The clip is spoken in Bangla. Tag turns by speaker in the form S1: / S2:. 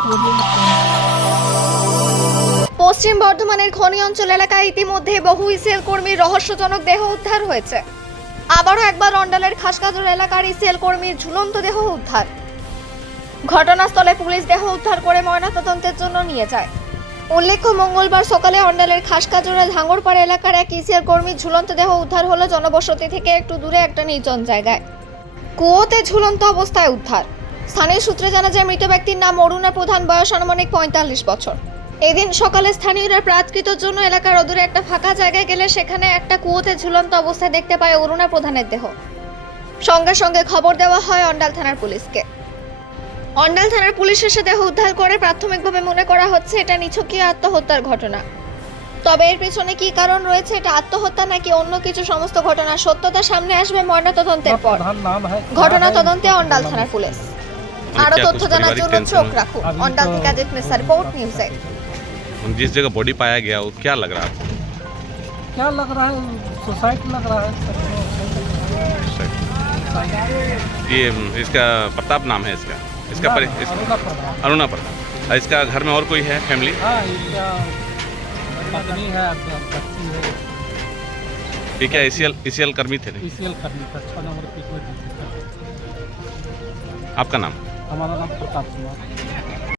S1: পশ্চিম বর্ধমানের খনি অঞ্চল এলাকায় ইতিমধ্যে বহু ইসিএল কর্মীর রহস্যজনক দেহ উদ্ধার হয়েছে। আবারও একবার অন্ডালের খাসকাজুর এলাকার ইসিএল কর্মীর ঝুলন্ত দেহ উদ্ধার। ঘটনাস্থলে পুলিশ দেহ উদ্ধার করে ময়নাতদন্তের জন্য নিয়ে যায়। উল্লেখ্য, মঙ্গলবার সকালে অন্ডালের খাসকাজুরা ধাঙ্গরপাড়া এলাকার এক ইসিএল কর্মীর ঝুলন্ত দেহ উদ্ধার হলো জনবসতি থেকে একটু দূরে একটা নির্জন জায়গায়। কুয়োতে ঝুলন্ত অবস্থায় উদ্ধার। স্থানীয় সূত্রে জানা যায়, মৃত ব্যক্তির নাম অরুণা প্রধান, বয়স আনুমানিক 45 বছর। এদিন সকালে স্থানীয়রা প্রাতকৃতর জন্য এলাকার অদূরে একটা ফাঁকা জায়গায় গেলে সেখানে একটা কুয়োতে ঝুলন্ত অবস্থায় দেখতে পায় অরুণা প্রধানের দেহ। সঙ্গে সঙ্গে খবর দেওয়া হয় অন্ডাল থানার পুলিশকে। অন্ডাল থানার পুলিশ এসে দেহ উদ্ধার করে। প্রাথমিকভাবে মনে করা হচ্ছে এটা নিছকীয় আত্মহত্যার ঘটনা। তবে এর পেছনে কি কারণ রয়েছে, এটা আত্মহত্যা নাকি অন্য কিছু, সমস্ত ঘটনার সত্যতা সামনে আসবে ময়নাতদন্তের পর। ঘটনা তদন্তে অন্ডাল থানার পুলিশ। আরো তথ্য জানার জন্য চোখ রাখুন অন্ডাল থেকে আজিত মেসার রিপোর্ট নিউজে।
S2: जिस जगह बॉडी पाया गया वो क्या लग रहा है आपको?
S3: क्या लग रहा है? सुसाइड लग रहा है।
S2: ये इसका प्रताप नाम है इसका अरुणा प्रधान। इसका घर में और कोई है फैमिली?
S3: हाँ, इसका पत्नी है, बच्ची है।
S2: ये क्या ईसीएल कर्मी थे?
S3: पीसीएल करनी था, 6 नंबर की कोई ड्यूटी था।
S2: आपका नाम?
S3: हमारा नाम प्रताप कुमार।